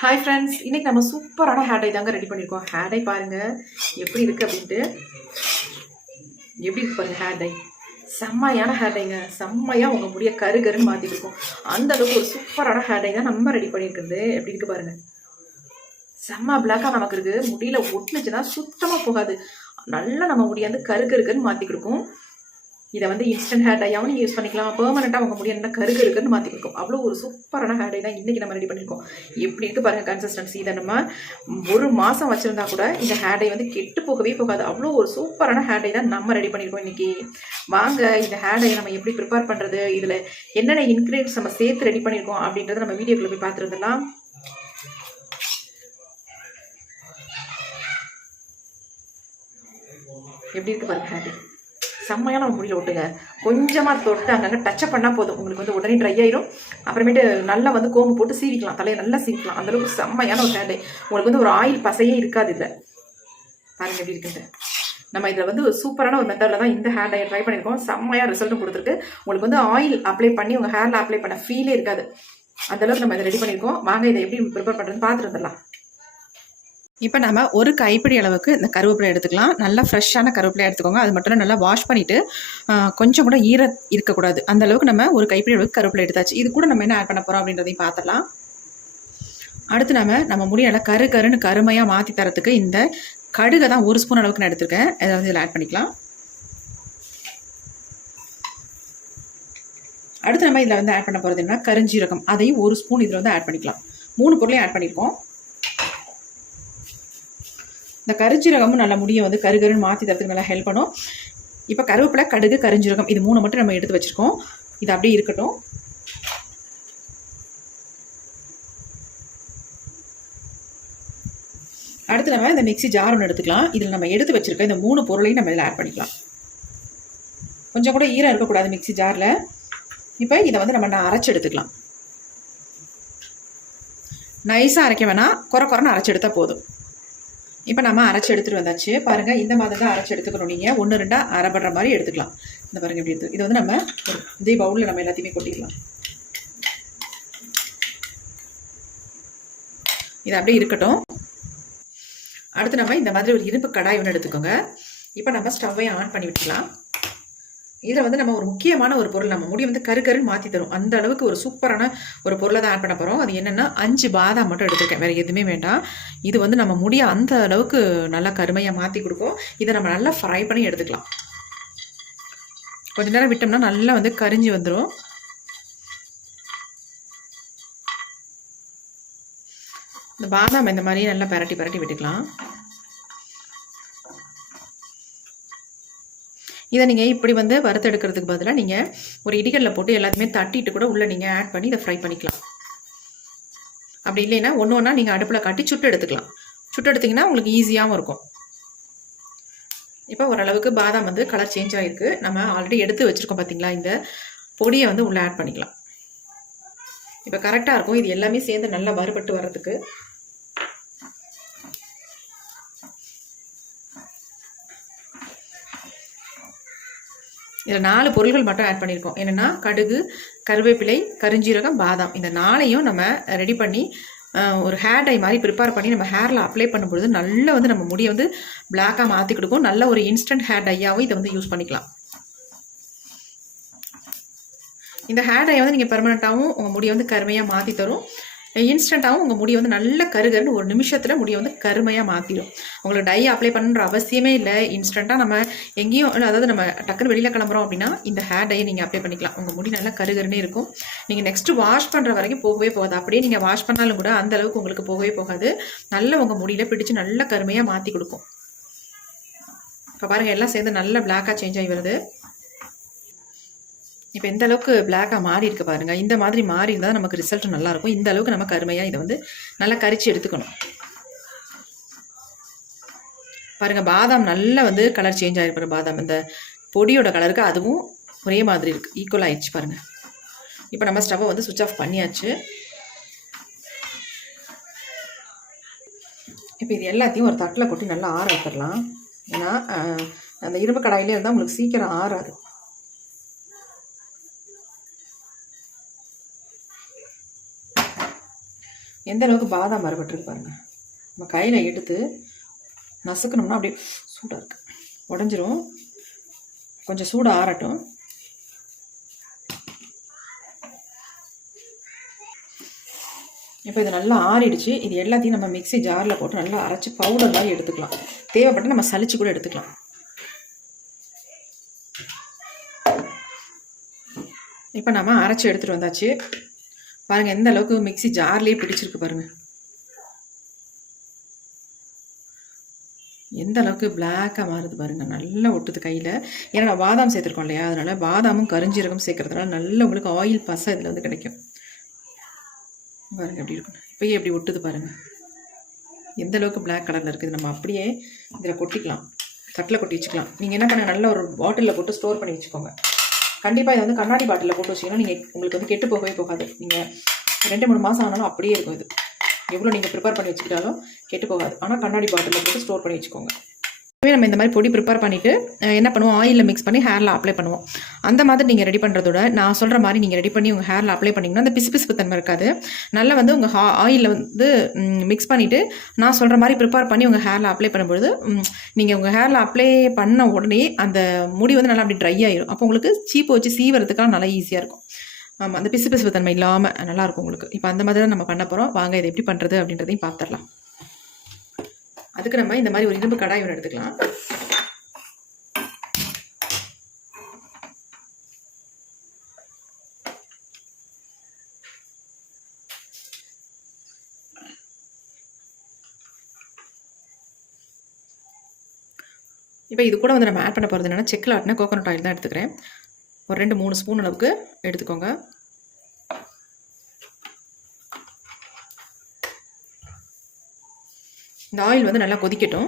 Hi friends இன்னைக்கு நம்ம சூப்பரான ஹேர் டை தாங்க ரெடி பண்ணியிருக்கோம் ஹேர் டை பாருங்க எப்படி இருக்கு அப்படின்ட்டு. எப்படி இருக்கு பாருங்க ஹேர் டை செம்மையான ஹேர் டைங்க செம்மையாக உங்கள் முடிய கரு கருன்னு மாற்றிருக்கோம் அந்த அளவுக்கு ஒரு சூப்பரான ஹேர் டை தான் நம்ம ரெடி பண்ணியிருக்கிறது எப்படி இருக்கு பாருங்க. செம்ம பிளாக்காக நமக்கு இருக்கு. முடியல ஒட்டுனுச்சுன்னா சுத்தமாக போகாது. நல்லா நம்ம முடிய வந்து கரு கருக்குன்னு மாற்றி கொடுக்கும் இதை வந்து இன்ஸ்டன்ட் ஹேர் டையாகவும் நீங்கள் யூஸ் பண்ணிக்கலாம். பெர்மனெண்ட்டாக உங்கள் முடியும் என்ன கருக்கு இருக்குன்னு மாற்றி அவ்வளோ ஒரு சூப்பரான ஹேர் டை தான் இன்றைக்கி நம்ம ரெடி பண்ணியிருக்கோம் எப்படி இருக்குது பாருங்க கன்சிஸ்டன்சி இதை நம்ம ஒரு மாதம் வச்சுருந்தா கூட இந்த ஹேர் டை வந்து கெட்டு போகவே போகாது. அவ்வளோ ஒரு சூப்பரான ஹேர் டை தான் நம்ம ரெடி பண்ணியிருக்கோம் இன்றைக்கி வாங்க இந்த ஹேர் டை நம்ம எப்படி ப்ரிப்பேர் பண்ணுறது இதில் என்னென்ன இன்க்ரீடியன்ஸ் நம்ம சேர்த்து ரெடி பண்ணியிருக்கோம் அப்படின்றத நம்ம வீடியோக்குள்ள போய் பார்த்துருந்தலாம் எப்படி இருக்கு பாருங்க ஹேர் டை செம்மையான நம்ம முடியல ஒட்டுங்க. கொஞ்சமாக தொட்டு அங்கங்கே டச்சப் பண்ணால் போதும். உங்களுக்கு வந்து உடனே ட்ரை ஆயிரும். அப்புறமேட்டு நல்லா வந்து கோம்பு போட்டு சீவிக்கலாம். தலையை நல்லா சீவிக்கலாம். அந்தளவுக்கு செம்மையான ஒரு ஹேர் டை உங்களுக்கு வந்து ஒரு ஆயில் பசையே இருக்காது இதில். பாருங்கள் எப்படி இருக்குன்ட்டு. நம்ம இதில் வந்து சூப்பரான ஒரு மெத்தடில் தான் இந்த ஹேர் ட்ரை பண்ணியிருக்கோம் செம்மையாக ரிசல்ட்டும் கொடுத்துருக்கு. உங்களுக்கு வந்து ஆயில் அப்ளை பண்ணி உங்கள் ஹேரில் அப்ளை பண்ண ஃபீலே இருக்காது. அந்தளவுக்கு நம்ம இதை ரெடி பண்ணியிருக்கோம் வாங்க இதை எப்படி ப்ரிப்பேர் பண்ணுறதுன்னு பார்த்துட்டு வந்துடலாம். இப்போ நம்ம ஒரு கைப்பிடி அளவுக்கு இந்த கருவேப்பிலை எடுத்துக்கலாம். நல்லா ஃப்ரெஷ்ஷான கருவேப்பிலை எடுத்துக்கோங்க. அது மட்டும் நல்லா வாஷ் பண்ணிவிட்டு கொஞ்சம் கூட ஈர இருக்கக்கூடாது. அந்த அளவுக்கு நம்ம ஒரு கைப்பிடி அளவுக்கு கருவேப்பிலை எடுத்தாச்சு. இது கூட நம்ம என்ன ஆட் பண்ண போகிறோம் அப்படின்றதையும் பார்த்துடலாம் அடுத்து நம்ம நம்ம முடியால கரு கருன்னு கருமையாக மாற்றி தரத்துக்கு இந்த கடுகை தான் ஒரு ஸ்பூன் அளவுக்கு நான் எடுத்திருக்கேன். அதை வந்து இதில் ஆட் பண்ணிக்கலாம். அடுத்து நம்ம இதில் வந்து ஆட் பண்ண போகிறது என்ன கருஞ்சீரகம். அதையும் ஒரு ஸ்பூன் இதில் வந்து ஆட் பண்ணிக்கலாம். மூணு பொருளையும் ஆட் பண்ணியிருக்கோம் இந்த கருஞ்சீரகமும் நல்ல முடியை வந்து கருகருன்னு மாற்றி தரத்துக்கு நல்லா ஹெல்ப் பண்ணும். இப்போ கருவேப்பிலை கடுகு கருஞ்சீரகம் இது மூணு மட்டும் நம்ம எடுத்து வச்சுருக்கோம். இது அப்படியே இருக்கட்டும். அடுத்து நம்ம இந்த மிக்ஸி ஜார் ஒன்று எடுத்துக்கலாம். இதில் நம்ம எடுத்து வச்சிருக்க இந்த மூணு பொருளையும் நம்ம இதில் ஆட் பண்ணிக்கலாம். கொஞ்சம் கூட ஈரம் இருக்கக்கூடாது மிக்ஸி ஜாரில் இப்போ இதை வந்து நம்ம நான் அரைச்சி எடுத்துக்கலாம். நைஸாக அரைக்க வேணாம். குறை குறைன்னு அரைச்சி எடுத்தால் போதும். இப்போ நம்ம அரைச்சி எடுத்துகிட்டு வந்தாச்சு. பாருங்கள் இந்த மாதிரி தான் அரைச்சி எடுத்துக்கணும். நீங்கள் ஒன்று ரெண்டாக அரைப்படுற மாதிரி எடுத்துக்கலாம். இந்த பாருங்கள் இப்படி எடுத்து இது வந்து நம்ம ஒரு இதே பவுலில் நம்ம எல்லாத்தையுமே கொட்டிக்கலாம். இது அப்படியே இருக்கட்டும். அடுத்து நம்ம இந்த மாதிரி ஒரு இரும்பு கடாய் ஒன்று எடுத்துக்கோங்க. இப்போ நம்ம ஸ்டவ்வை ஆன் பண்ணி விட்டுக்கலாம். இதில் வந்து நம்ம ஒரு முக்கியமான ஒரு பொருள் நம்ம முடி வந்து கரு கருன்னு மாற்றி தரும். அந்த அளவுக்கு ஒரு சூப்பரான ஒரு பொருளை தான் ஆட் பண்ண போகிறோம் அது என்னென்னா அஞ்சு பாதாம் மட்டும் எடுத்துருக்கேன். வேறு எதுவுமே வேண்டாம். இது வந்து நம்ம முடியை அந்த அளவுக்கு நல்லா கருமையாக மாற்றி கொடுக்கும். இதை நம்ம நல்லா ஃப்ரை பண்ணி எடுத்துக்கலாம். கொஞ்ச நேரம் விட்டோம்னா நல்லா வந்து கரிஞ்சு வந்துடும் இந்த பாதாம் இந்த மாதிரி நல்லா பரட்டி பரட்டி விட்டுக்கலாம். இதை நீங்கள் இப்படி வந்து வறுத்தெடுக்கிறதுக்கு பதிலாக நீங்கள் ஒரு இடிகளில் போட்டு எல்லாத்தையுமே தட்டிட்டு கூட உள்ளே நீங்கள் ஆட் பண்ணி இதை ஃப்ரை பண்ணிக்கலாம். அப்படி இல்லைன்னா ஒன்று ஒன்றா நீங்கள் அடுப்பில் காட்டி சுட்டு எடுத்துக்கலாம். சுட்டு எடுத்திங்கன்னா உங்களுக்கு ஈஸியாகவும் இருக்கும். இப்போ ஓரளவுக்கு பாதாம் வந்து கலர் சேஞ்ச் ஆகிருக்கு நம்ம ஆல்ரெடி எடுத்து வச்சுருக்கோம் பார்த்தீங்களா இந்த பொடியை வந்து உள்ளே ஆட் பண்ணிக்கலாம். இப்போ கரெக்டாக இருக்கும். இது எல்லாமே சேர்ந்து நல்லா வறுபட்டு வர்றதுக்கு இதில் நாலு பொருள்கள் மட்டும் ஆட் பண்ணியிருக்கோம். என்னென்னா கடுகு கருவேப்பிலை கருஞ்சீரகம் பாதாம். இந்த நாளையும் நம்ம ரெடி பண்ணி ஒரு ஹேர் டை மாதிரி ப்ரிப்பேர் பண்ணி நம்ம ஹேரில் அப்ளை பண்ணும்பொழுது நல்லா வந்து நம்ம முடியை வந்து பிளாக்காக மாற்றி கொடுக்கும். நல்ல ஒரு இன்ஸ்டன்ட் ஹேர் டையாகவும் இதை வந்து யூஸ் பண்ணிக்கலாம். இந்த ஹேர் டை வந்து நீங்கள் பெர்மனெண்ட்டாகவும் உங்கள் முடியை வந்து கருமையாக மாற்றி தரும். இன்ஸ்டண்ட்டாகவும் உங்கள் முடியை வந்து நல்ல கருகருன்னு ஒரு நிமிஷத்தில் முடியை வந்து கருமையாக மாற்றிடும் உங்களுக்கு டை அப்ளை பண்ணுற அவசியமே இல்லை. இன்ஸ்டண்ட்டாக நம்ம எங்கேயும் அதாவது நம்ம டக்குன்னு வெளியில் கிளம்புறோம் அப்படின்னா இந்த ஹேர் டையை நீங்கள் அப்ளை பண்ணிக்கலாம். உங்கள் முடி நல்லா கருகருன்னு இருக்கும். நீங்கள் நெக்ஸ்ட் வாஷ் பண்ணுற வரைக்கும் போகவே போகாது. அப்படியே நீங்கள் வாஷ் பண்ணாலும் கூட அந்த அளவுக்கு உங்களுக்கு போகவே போகாது. நல்ல உங்கள் முடியில் பிடிச்சு நல்ல கருமையாக மாற்றி கொடுக்கும். இப்போ பாருங்கள் எல்லாம் சேர்ந்து நல்ல பிளாக்காக சேஞ்ச் ஆகி வருது. இப்போ எந்த அளவுக்கு பிளாக்காக மாறி இருக்கு பாருங்க. இந்த மாதிரி மாறி இருந்தால் நமக்கு ரிசல்ட் நல்லா இருக்கும் இந்த அளவுக்கு நம்ம கருமையாக இதை வந்து நல்லா கரிச்சு எடுத்துக்கணும். பாருங்க பாதாம் நல்லா வந்து கலர் சேஞ்ச் ஆகிருப்பாரு பாதாம். இந்த பொடியோட கலருக்கு அதுவும் ஒரே மாதிரி இருக்குது ஈக்குவல் ஆயிடுச்சு பாருங்க. இப்போ நம்ம ஸ்டவ்வை வந்து சுவிட்ச் ஆஃப் பண்ணியாச்சு. இப்போ இது எல்லாத்தையும் ஒரு தட்டில் கொட்டி நல்லா ஆற வைத்துடலாம் ஏன்னா அந்த இரும்பு கடாயிலே இருந்தால் உங்களுக்கு சீக்கிரம் ஆறாது. எந்த அளவுக்கு பாதாம் மரப்பட்டுருக்கு பாருங்க. நம்ம கையில் எடுத்து நசுக்கணும்னா அப்படியே சூடாக இருக்குது உடஞ்சிரும். கொஞ்சம் சூடு ஆறட்டும். இப்போ இது நல்லா ஆறிடுச்சு. இது எல்லாத்தையும் நம்ம மிக்ஸி ஜாரில் போட்டு நல்லா அரைச்சி பவுடர் மாதிரி எடுத்துக்கலாம். தேவைப்பட்டு நம்ம சளிச்சு கூட எடுத்துக்கலாம். இப்போ நம்ம அரைச்சி எடுத்துகிட்டு வந்தாச்சு. பாருங்கள் எந்த அளவுக்கு மிக்ஸி ஜார்லேயே பிடிச்சிருக்கு பாருங்கள் எந்த அளவுக்கு பிளாக்காக மாறுது பாருங்க நல்லா ஒட்டுது கையில். ஏன்னா நான் பாதாம் சேர்த்துருக்கோம் இல்லையா? அதனால பாதாமும் கருஞ்சீரகம் சேர்க்கறதுனால நல்ல உங்களுக்கு ஆயில் பசை இதில் வந்து கிடைக்கும். பாருங்க எப்படி இருக்கும் இப்போயே எப்படி ஒட்டுது பாருங்க. எந்த அளவுக்கு பிளாக் கலரில் இருக்குது நம்ம அப்படியே இதில் கொட்டிக்கலாம். தட்டில் கொட்டி வச்சுக்கலாம். நீங்கள் என்ன பண்ணுங்க நல்ல ஒரு பாட்டிலில் போட்டு ஸ்டோர் பண்ணி வச்சுக்கோங்க. கண்டிப்பாக இதை வந்து கண்ணாடி பாட்டிலில் போட்டு வச்சிங்கன்னா நீங்கள் உங்களுக்கு வந்து கெட்டு போகவே போகாது. நீங்கள் ரெண்டு மூணு மாதம் ஆனாலும் அப்படியே இருக்கும் இது. எவ்வளோ நீங்கள் ப்ரிப்பேர் பண்ணி வச்சுக்கிட்டாலும் கெட்டு போகாது. ஆனால் கண்ணாடி பாட்டிலில் போட்டு ஸ்டோர் பண்ணி வச்சுக்கோங்க. இதுவே நம்ம இந்த மாதிரி பொடி ப்ரிப்பேர் பண்ணிவிட்டு என்ன பண்ணுவோம்? ஆயிலில் மிக்ஸ் பண்ணி ஹேரில் அப்ளை பண்ணுவோம். அந்த மாதிரி நீங்கள் ரெடி பண்ணுறதோட நான் சொல்கிற மாதிரி நீங்கள் ரெடி பண்ணி உங்கள் ஹேரில் அப்ளை பண்ணிங்கன்னா அந்த பிசு பிசுப்பு தன்மை இருக்காது. நல்லா வந்து உங்கள் ஹா ஆயிலில் வந்து மிக்ஸ் பண்ணிவிட்டு நான் சொல்கிற மாதிரி ப்ரிப்பேர் பண்ணி உங்கள் ஹேரில் அப்ளை பண்ணும்பொழுது நீங்கள் உங்கள் ஹேரில் அப்ளை பண்ண உடனே அந்த முடி வந்து நல்லா அப்படி ட்ரை ஆயிடும் அப்போ உங்களுக்கு சீப்பு வச்சு சீவறதுக்கெல்லாம் நல்லா ஈஸியாக இருக்கும். ஆமாம் அந்த பிசு பிசுப்பு தன்மை இல்லாமல் நல்லாயிருக்கும் உங்களுக்கு. இப்போ அந்த மாதிரி தான் நம்ம பண்ண போகிறோம் வாங்க இதை எப்படி பண்ணுறது அப்படின்றதையும் பார்த்துடலாம் அதுக்கு நம்ம இந்த மாதிரி ஒரு இரும்பு கடாய் ஒன்று எடுத்துக்கலாம். இப்போ இது கூட வந்து நம்ம ஆட் பண்ண போகிறது என்னென்னா செக்கில் ஆட்டினா கோகோனட் ஆயில் தான் எடுத்துக்கிறேன். ஒரு ரெண்டு மூணு ஸ்பூன் அளவுக்கு எடுத்துக்கோங்க. இந்த ஆயில் வந்து நல்லா கொதிக்கட்டும்.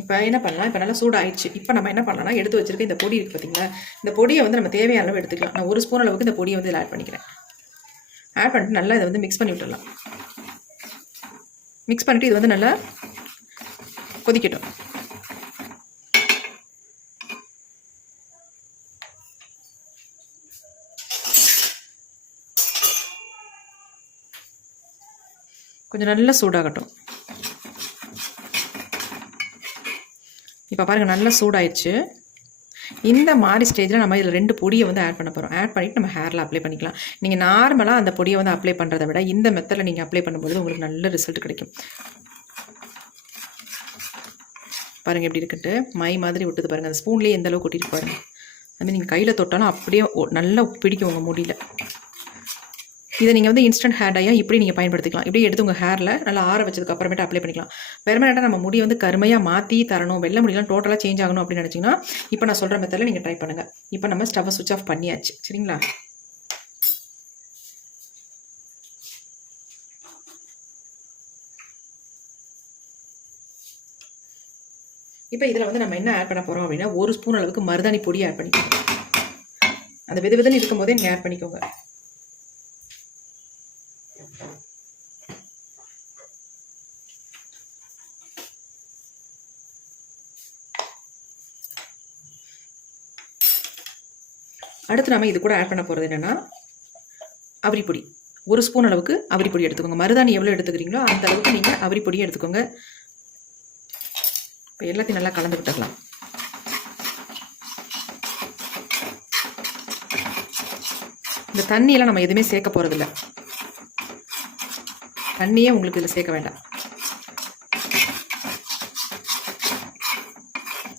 இப்போ என்ன பண்ணலாம்? இப்போ நல்லா சூடாயிடுச்சு. இப்போ நம்ம என்ன பண்ணலாம்னா எடுத்து வச்சிருக்க இந்த பொடி இருக்குது பார்த்தீங்களா இந்த பொடியை வந்து நம்ம தேவையான அளவு எடுத்துக்கலாம். நான் ஒரு ஸ்பூன் அளவுக்கு இந்த பொடியை வந்து இதில் ஆட் பண்ணிக்கிறேன். ஆட் பண்ணிட்டு நல்லா இதை வந்து மிக்ஸ் பண்ணி விட்டுடலாம் மிக்ஸ் பண்ணிவிட்டு இது வந்து நல்லா கொதிக்கட்டும். கொஞ்சம் நல்லா சூடாகட்டும். இப்போ பாருங்கள் நல்லா சூடாயிடுச்சு. இந்த மாதிரி ஸ்டேஜில் நம்ம இதில் ரெண்டு பொடியை வந்து ஆட் பண்ண போகிறோம் ஆட் பண்ணிவிட்டு நம்ம ஹேரில் அப்ளை பண்ணிக்கலாம். நீங்கள் நார்மலாக அந்த பொடியை வந்து அப்ளை பண்ணுறதை விட இந்த மெத்தடில் நீங்கள் அப்ளை பண்ணும்போது உங்களுக்கு நல்ல ரிசல்ட் கிடைக்கும். பாருங்கள் எப்படி இருக்குன்ட்டு. மை மாதிரி விட்டுது பாருங்கள் அந்த ஸ்பூன்லேயே எந்த அளவுக்கு கொட்டிட்டு பாருங்கள் அதுமாதிரி நீங்கள் கையில் தொட்டாலும் அப்படியே நல்லா பிடிக்கும் உங்கள் முடியல. இதை நீங்கள் வந்து இன்ஸ்டன்ட் ஹேர் டையாக இப்படி நீங்கள் பயன்படுத்திக்கலாம். இப்படி எடுத்து உங்கள் ஹேரில் நல்லா ஆற வச்சதுக்கு அப்புறமேட்டு அப்ளை பண்ணிக்கலாம். பெர்மனெண்ட்டாக நம்ம முடி வந்து கருமையாக மாற்றி தரணும் வெள்ளை முடியெல்லாம் டோட்டலாக சேஞ்ச் ஆகணும் அப்படின்னு நினச்சிங்கன்னா இப்போ நான் சொல்கிற மெத்தடில் நீங்கள் ட்ரை பண்ணுங்கள் இப்போ நம்ம ஸ்டவ்வை சுவிச் ஆஃப் பண்ணியாச்சு. சரிங்களா? இப்போ இதில் வந்து நம்ம என்ன ஆட் பண்ண போகிறோம் அப்படின்னா ஒரு ஸ்பூன் அளவுக்கு மருதாணி பொடி ஆட் பண்ணிக்கோங்க. அந்த வித வெதுன்னு இருக்கும் போதே நீங்கள் ஆட் பண்ணிக்கோங்க. அடுத்து நம்ம இது கூட ஆட் பண்ண போகிறது என்னென்னா அவரிப்பொடி ஒரு ஸ்பூன் அளவுக்கு அவரிப்பொடி எடுத்துக்கோங்க. மருதாணி எவ்வளோ எடுத்துக்கிறீங்களோ அந்த அளவுக்கு நீங்கள் அவரிப்பொடி எடுத்துக்கோங்க. இப்போ எல்லாத்தையும் நல்லா கலந்து விட்டுக்கலாம். இந்த தண்ணியெல்லாம் நம்ம எதுவுமே சேர்க்க போகிறதில்ல தண்ணியே உங்களுக்கு இதில் சேர்க்க வேண்டாம்.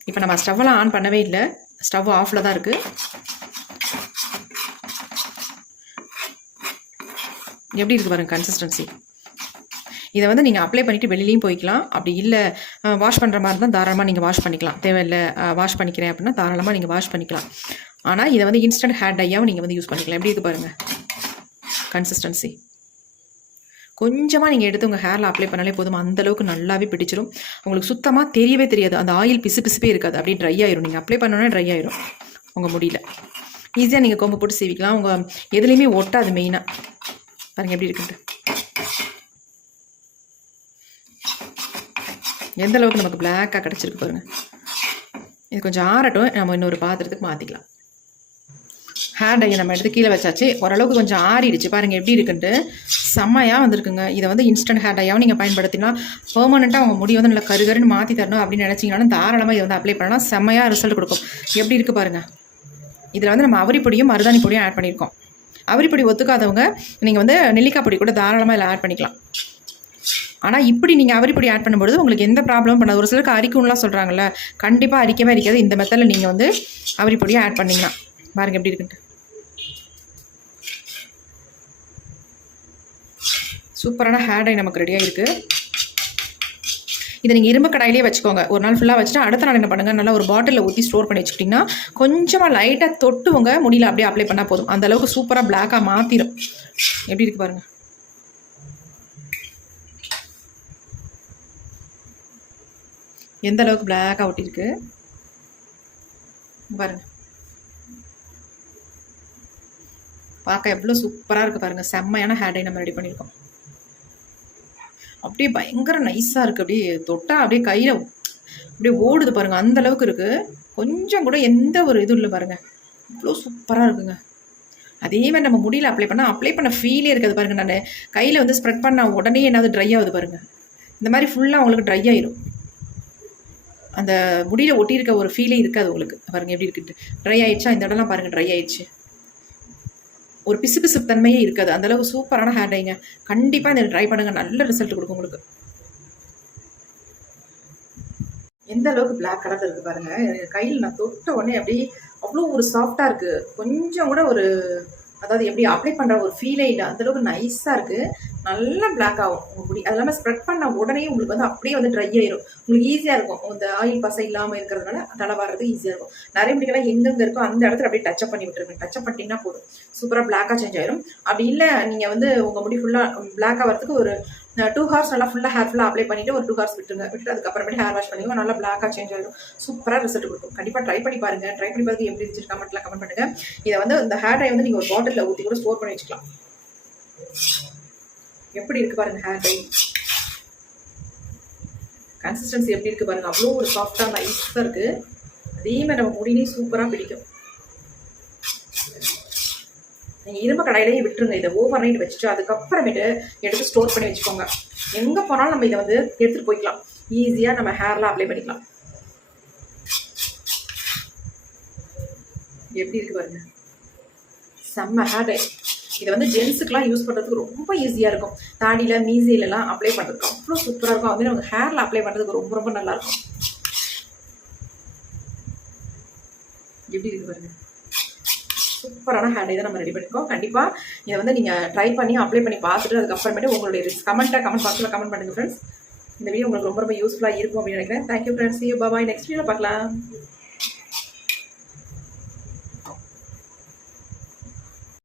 இப்போ நம்ம ஸ்டவ்வெல்லாம் ஆன் பண்ணவே இல்லை. ஸ்டவ் ஆஃபில் தான் இருக்குது எப்படி இருக்குது பாருங்க கன்சிஸ்டன்சி இதை வந்து நீங்கள் அப்ளை பண்ணிவிட்டு வெளியிலையும் போய்க்கலாம். அப்படி இல்லை வாஷ் பண்ணுற மாதிரி இருந்தால் தாராளமாக நீங்கள் வாஷ் பண்ணிக்கலாம். தேவையில்லை வாஷ் பண்ணிக்கிறேன் அப்படின்னா தாராளமாக நீங்கள் வாஷ் பண்ணிக்கலாம். ஆனால் இதை வந்து இன்ஸ்டன்ட் ஹேர் டையாகவும் நீங்கள் வந்து யூஸ் பண்ணிக்கலாம். எப்படி இருக்குது பாருங்கள் கன்சிஸ்டன்சி கொஞ்சமாக நீங்கள் எடுத்து உங்கள் ஹேரில் அப்ளை பண்ணாலே போதும். அந்த அளவுக்கு நல்லாவே பிடிச்சிரும். உங்களுக்கு சுத்தமாக தெரியவே தெரியாது. அந்த ஆயில் பிசு பிசுப்பே இருக்காது. அப்படியே ட்ரை ஆயிரும். நீங்கள் அப்ளை பண்ணோன்னே ட்ரை ஆயிரும். உங்கள் முடியல. ஈஸியாக நீங்கள் கொம்பு போட்டு சீவிக்கலாம். உங்கள் எதுலேயுமே ஒட்டாது மெயினாக பாருங்க எப்படி இருக்குன்ட்டு. எந்த அளவுக்கு நமக்கு பிளாக்காக கிடச்சிருக்கு பாருங்க. இது கொஞ்சம் ஆறட்டும் நம்ம இன்னொரு பாத்திரத்துக்கு மாற்றிக்கலாம் ஹேர் டையை நம்ம எடுத்து கீழே வச்சாச்சு ஓரளவுக்கு கொஞ்சம் ஆறிடுச்சு. பாருங்கள் எப்படி இருக்குன்ட்டு. செம்மையாக வந்திருக்குங்க. இதை வந்து இன்ஸ்டன்ட் ஹேர் டையாகவும் நீங்கள் பயன்படுத்தினா பெர்மனெண்ட்டாக அவங்க முடி வந்து நல்லா கருகருன்னு மாற்றி தரணும் அப்படின்னு நினச்சிங்கனாலும் தாராளமாக இதை வந்து அப்ளை பண்ணலாம். செம்மையாக ரிசல்ட் கொடுக்கும். எப்படி இருக்குது பாருங்கள் இதில் வந்து நம்ம அவரி பொடியும் மருதாணி பொடியும் ஆட் பண்ணியிருக்கோம். அவரிப்படி ஒத்துக்காதவங்க நீங்கள் வந்து நெல்லிக்காய் பொடி கூட தாராளமாக இதில் ஆட் பண்ணிக்கலாம். ஆனால் இப்படி நீங்கள் அவரிப்படி ஆட் பண்ணும்பொழுது உங்களுக்கு எந்த ப்ராப்ளமும் பண்ணாது. ஒரு சிலருக்கு அரிக்கும்லாம் சொல்கிறாங்கல்ல கண்டிப்பாக அரிக்கவே அரிக்காது. இந்த மெத்தடில் நீங்கள் வந்து அவரிப்பொடியை ஆட் பண்ணிங்கன்னா. பாருங்க எப்படி இருக்குன்ட்டு. சூப்பரான ஹேர் டை நமக்கு ரெடியாக இருக்குது இதை நீங்கள் இரும்பு கடாயிலே வச்சுக்கோங்க. ஒரு நாள் ஃபுல்லாக வச்சுட்டு அடுத்த நாள் என்ன பண்ணுங்கள் நல்லா ஒரு பாட்டிலில் ஊற்றி ஸ்டோர் பண்ணி வச்சுக்கிட்டிங்கன்னா கொஞ்சமாக லைட்டாக தொட்டு உங்க முடியல அப்படியே அப்ளை பண்ணால் போதும். அந்த அளவுக்கு சூப்பராக பிளாக்காக மாற்றிடும் எப்படி இருக்கு பாருங்க. எந்த அளவுக்கு பிளாக்காக ஒட்டியிருக்கு? பாருங்க. பார்க்க எவ்வளோ சூப்பராக இருக்குது பாருங்கள் செம்மையான ஹேர் டை நம்ம ரெடி பண்ணியிருக்கோம். அப்படியே பயங்கர நைஸாக இருக்குது அப்படியே தொட்டால் அப்படியே கையில் அப்படியே ஓடுது பாருங்கள் அந்த அளவுக்கு இருக்குது கொஞ்சம் கூட எந்த ஒரு இதுவும் இல்லை பாருங்கள் இவ்வளோ சூப்பராக இருக்குங்க. அதே மாதிரி நம்ம முடியல அப்ளை பண்ணால் அப்ளை பண்ண ஃபீலே இருக்காது பாருங்கள் நான் கையில் வந்து ஸ்ப்ரெட் பண்ண உடனே என்னது ட்ரை ஆகுது பாருங்கள் இந்த மாதிரி ஃபுல்லாக உங்களுக்கு ட்ரை ஆயிரும். அந்த முடியில ஒட்டியிருக்க ஒரு ஃபீலே இருக்காது உங்களுக்கு. பாருங்கள் எப்படி இருக்குது ட்ரை ஆயிடுச்சா? இந்த இடம்லாம் பாருங்கள் ட்ரை ஆயிடுச்சு. ஒரு பிசு பிசு தன்மையே இருக்காது. அந்த அளவுக்கு சூப்பரான ஹேர் டைங்க கண்டிப்பாக இந்த ட்ரை பண்ணுங்க. நல்ல ரிசல்ட் கொடுக்கும் உங்களுக்கு. எந்த அளவுக்கு பிளாக் கலர் இருக்கு பாருங்க. கையில் நான் தொட்ட உடனே அப்படியே அவ்வளோ ஒரு சாஃப்டாக இருக்கு. கொஞ்சம் கூட ஒரு அதாவது எப்படி அப்ளை பண்ணுற ஒரு ஃபீலே இல்லை. அந்த அளவுக்கு நைஸாக இருக்கு. நல்லா பிளாக் ஆகும். உங்க முடி அது இல்லாமல் ஸ்ப்ரெட் பண்ண உடனே உங்களுக்கு வந்து அப்படியே வந்து ட்ரை ஆயிரும். உங்களுக்கு ஈஸியாக இருக்கும். இந்த ஆயில் பசை இல்லாமல் இருக்கிறதுனால தலை வர்றது ஈஸியாக இருக்கும். நிறைய முடிக்கெல்லாம் எங்கெங்க இருக்கோ அந்த இடத்துல அப்படியே டச்சப் பண்ணி விட்டுருங்க. டச்சப் பண்ணிட்டீங்கன்னா போதும். சூப்பராக பிளாக்காக சேஞ்ச் ஆயிரும். அப்படி இல்லை நீங்கள் வந்து உங்கள் முடி ஃபுல்லாக பிளாக் ஆகிறதுக்கு ஒரு டூ ஹவர்ஸ் நல்லா ஃபுல்லாக ஹேர் ஃபுல்லாக அப்ளை பண்ணிட்டு ஒரு டூ ஹவர்ஸ் விட்டுருங்க. விட்டு அதுக்கப்புறமேட்டு ஹேர் வாஷ் பண்ணிங்க நல்லா பிளாக்காக சேஞ்ச் ஆயிடும் சூப்பராக ரிசல்ட் கொடுக்கும். கண்டிப்பாக ட்ரை பண்ணி பாருங்க. ட்ரை பண்ணி பார்த்து எப்படி இருந்துச்சு கமெண்ட்ல கமெண்ட் பண்ணுங்க. இதை வந்து இந்த ஹேர் டை வந்து நீங்கள் ஒரு பாட்டிலில் ஊற்றி கூட ஸ்டோர் பண்ணி வச்சுக்கலாம். எப்படி இருக்கு பாருங்க ஹேர் டை கன்சிஸ்டன்சி எப்படி இருக்கு பாருங்க? அவ்வளோ ஒரு சாஃப்டாக நைஸாக இருக்கு. அதே மாதிரி நம்ம முடியிலையும் சூப்பராக பிடிக்கும். நீங்கள் இரும்பு கடையிலேயே விட்டுருங்க. இதை ஓவர் நைட் வச்சுட்டு அதுக்கப்புறமேட்டு எடுத்து ஸ்டோர் பண்ணி வச்சுக்கோங்க. எங்கே போனாலும் நம்ம இதை வந்து எடுத்துகிட்டு போய்க்கலாம். ஈஸியாக நம்ம ஹேர்லாம் அப்ளை பண்ணிக்கலாம். எப்படி இருக்கு பாருங்க? செம்ம ஹேர் டை இதை வந்து ஜென்ஸுக்குலாம் யூஸ் பண்ணுறதுக்கு ரொம்ப ஈஸியாக இருக்கும். தாடியில் மீசிலெலாம் அப்ளை பண்ணுறதுக்கு அவ்வளோ சூப்பராக இருக்கும். அது நமக்கு ஹேரில் அப்ளை பண்ணுறதுக்கு ரொம்ப ரொம்ப நல்லாயிருக்கும் எப்படி இது பாருங்க. சூப்பரான ஹேண்ட் இதை நம்ம ரெடி பண்ணிக்கோம் கண்டிப்பாக இதை வந்து நீங்கள் ட்ரை பண்ணி அப்ளை பண்ணி பார்த்துட்டு அதுக்கப்புறமேட்டு உங்களுடைய கமெண்ட்டை கமெண்ட் பாக்ஸில் கமெண்ட் பண்ணுங்கள் ஃப்ரெண்ட்ஸ் இந்த வீடியோ உங்களுக்கு ரொம்ப ரொம்ப யூஸ்ஃபுல்லாக இருக்கும் அப்படின்னு நினைக்கிறேன். Thank you friends you bye bye next video பார்க்கலாம்.